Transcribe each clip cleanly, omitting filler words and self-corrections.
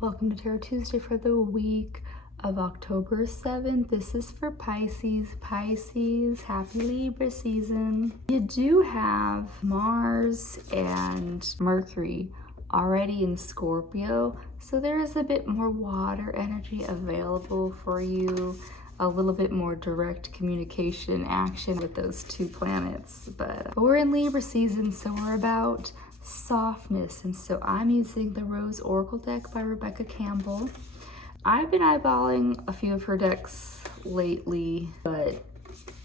Welcome to Tarot Tuesday for the week of October 7th. This is for Pisces. Pisces, happy Libra season. You do have Mars and Mercury already in Scorpio, so there is a bit more water energy available for you, a little bit more direct communication action with those two planets. But we're in Libra season, so we're about softness, and so I'm using the Rose Oracle deck by Rebecca Campbell. I've been eyeballing a few of her decks lately, but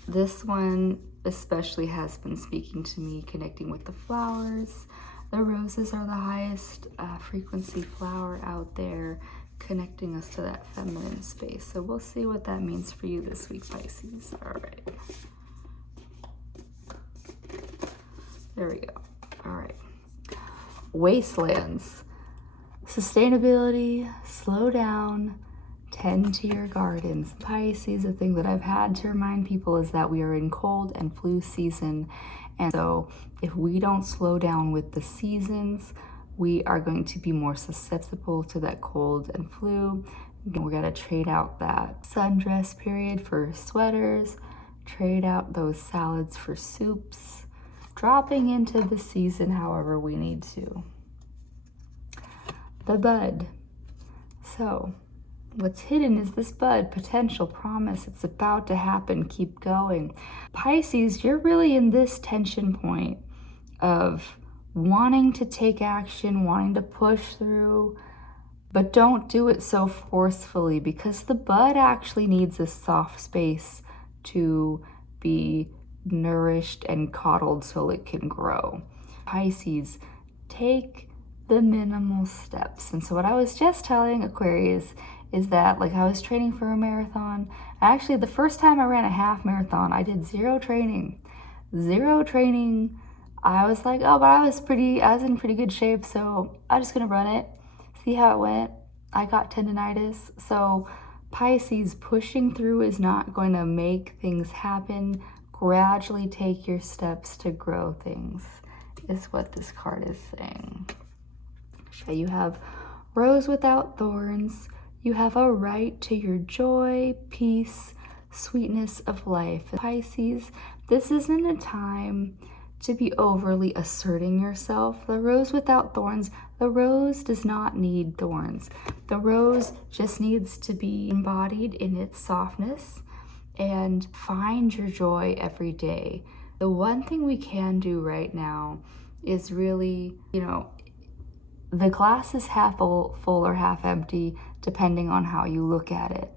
this one especially has been speaking to me, connecting with the flowers. The roses are the highest frequency flower out there, connecting us to that feminine space. So we'll see what that means for you this week, Pisces. All right. There we go. All right. Wastelands. Sustainability, slow down, tend to your gardens. Pisces, the thing that I've had to remind people is that we are in cold and flu season. And so if we don't slow down with the seasons, we are going to be more susceptible to that cold and flu. We're gonna trade out that sundress period for sweaters, trade out those salads for soups, dropping into the season however we need to. The bud. So what's hidden is this bud, potential, promise, it's about to happen, keep going. Pisces, you're really in this tension point of wanting to take action, wanting to push through, but don't do it so forcefully, because the bud actually needs a soft space to be nourished and coddled so it can grow. Pisces, take the minimal steps. And so what I was just telling Aquarius is that, like, I was training for a marathon. Actually, the first time I ran a half marathon, I did zero training. I was like, oh, but I was in pretty good shape, so I'm just gonna run it, see how it went. I got tendonitis. So Pisces, pushing through is not going to make things happen. Gradually take your steps to grow things, is what this card is saying. Okay, you have rose without thorns. You have a right to your joy, peace, sweetness of life. Pisces, this isn't a time to be overly asserting yourself. The rose without thorns, the rose does not need thorns. The rose just needs to be embodied in its softness and find your joy every day. The one thing we can do right now is really, the glass is half full or half empty, depending on how you look at it.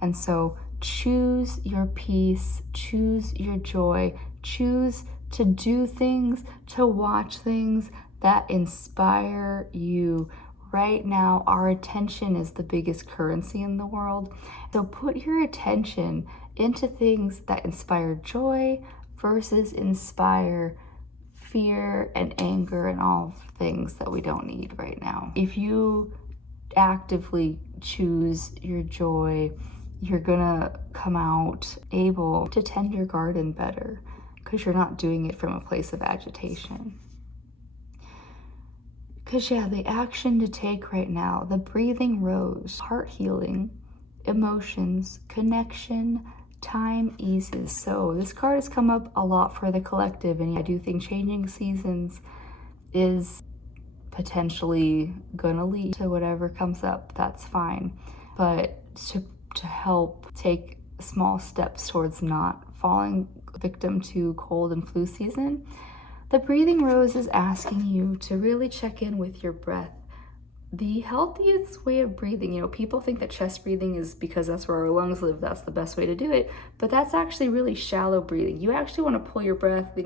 And so choose your peace, choose your joy, choose to do things, to watch things that inspire you. Right now, our attention is the biggest currency in the world. So put your attention into things that inspire joy versus inspire fear and anger and all things that we don't need right now. If you actively choose your joy, you're gonna come out able to tend your garden better, because you're not doing it from a place of agitation. Because the action to take right now, the breathing rose, heart healing, emotions, connection, time eases. So this card has come up a lot for the collective, and I do think changing seasons is potentially gonna lead to whatever comes up. That's fine, but to help take small steps towards not falling victim to cold and flu season, the breathing rose is asking you to really check in with your breath. The healthiest way of breathing, people think that chest breathing is because that's where our lungs live, that's the best way to do it, but that's actually really shallow breathing. You actually want to pull your breath,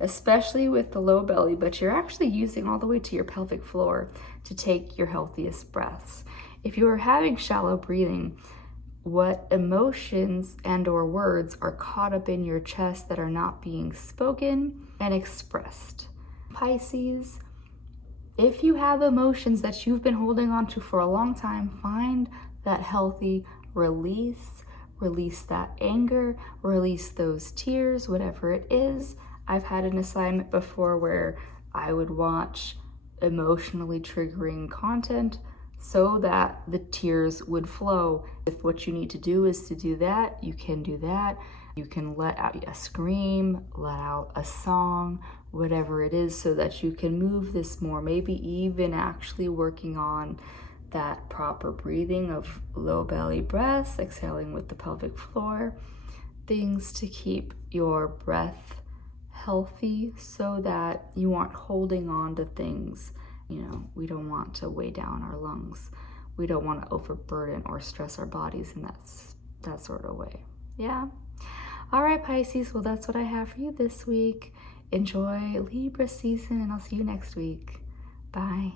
especially with the low belly, but you're actually using all the way to your pelvic floor to take your healthiest breaths. If you are having shallow breathing, what emotions and or words are caught up in your chest that are not being spoken and expressed? Pisces, if you have emotions that you've been holding on to for a long time, find that healthy release. Release that anger, release those tears, whatever it is. I've had an assignment before where I would watch emotionally triggering content, so that the tears would flow. If what you need to do is to do that, you can do that. You can let out a scream, let out a song, whatever it is, so that you can move this more. Maybe even actually working on that proper breathing of low belly breaths, exhaling with the pelvic floor, things to keep your breath healthy so that you aren't holding on to things. You know, we don't want to weigh down our lungs. We don't want to overburden or stress our bodies in that sort of way. Yeah. All right, Pisces. Well, that's what I have for you this week. Enjoy Libra season, and I'll see you next week. Bye.